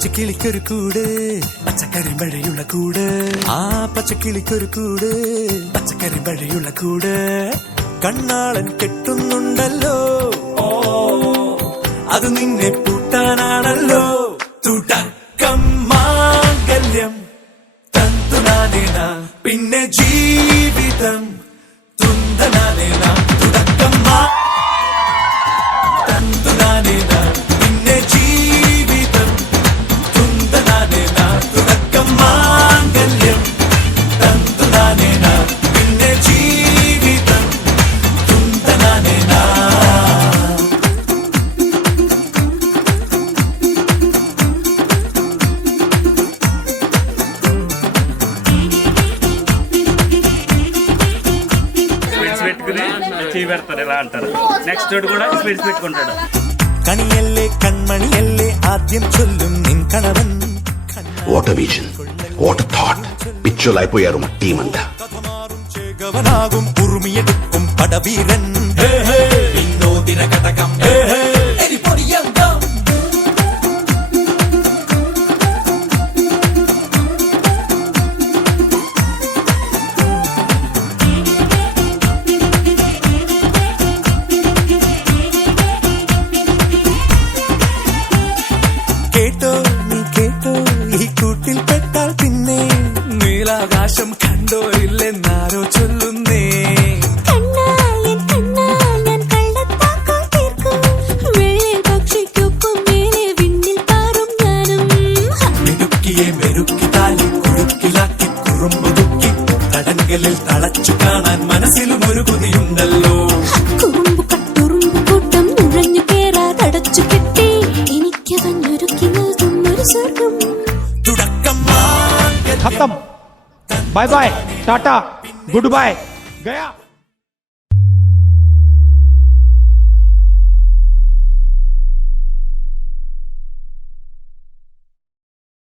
പച്ചക്കിളിക്കൊരു കൂട് പച്ചക്കരിമ്പഴയുള്ള കൂട് ആ പച്ചക്കിളിക്കൊരു കൂട് പച്ചക്കരിമ്പഴയുള്ള കൂട് കണ്ണാളൻ കെട്ടുന്നുണ്ടല്ലോ അത് നിന്നെ പൂട്ടാനാണല്ലോ തുടക്കം മാംഗല്യം തന്തുനാനേന പിന്നെ ജീവിതം തുന്തനാനേന തുടക്കം തന്തുനാനേന പിന്നെ ജീവിതം തുന്തനാനേന തുടക്കം മാംഗല്യം തന്തുനാനേന പിന്നെ ജീവിതം തുന്തനാനേന. నెక్స్ట్ కూడా స్పీడ్స్ పెట్టుకుంటాడు. കണിയല്ലേ കൺമണിയല്ലേ ആദ്യം ചൊല്ലും നിൻ കണവൻ. వాట్ విజన్ వాట్ థాట్ పిచ్చోలైపోయారు మా టీం అంతా. ചേകവനാകും ഉറുമിയെടുക്കും പടവീരൻ വിനോദിന കടകം എരിപൊടിയങ്കം. കേട്ടോ നീ കേട്ടോ ഈ കൂട്ടിൽ പെട്ടാൽ പിന്നെ നീലാകാശം കണ്ടോ ഇല്ലെന്നാരോ ചൊല്ലുന്നേ. മിടുക്കിയെ മെരുക്കി താലി കുഴുക്കിലാക്കി കുറുമ്പുതുക്കി തടങ്കലിൽ തളച്ചു കാണാൻ മനസ്സിലും ഒരു കൊതിയുണ്ടല്ലോ. खत्म, bye bye, ta-ta, good bye, गया.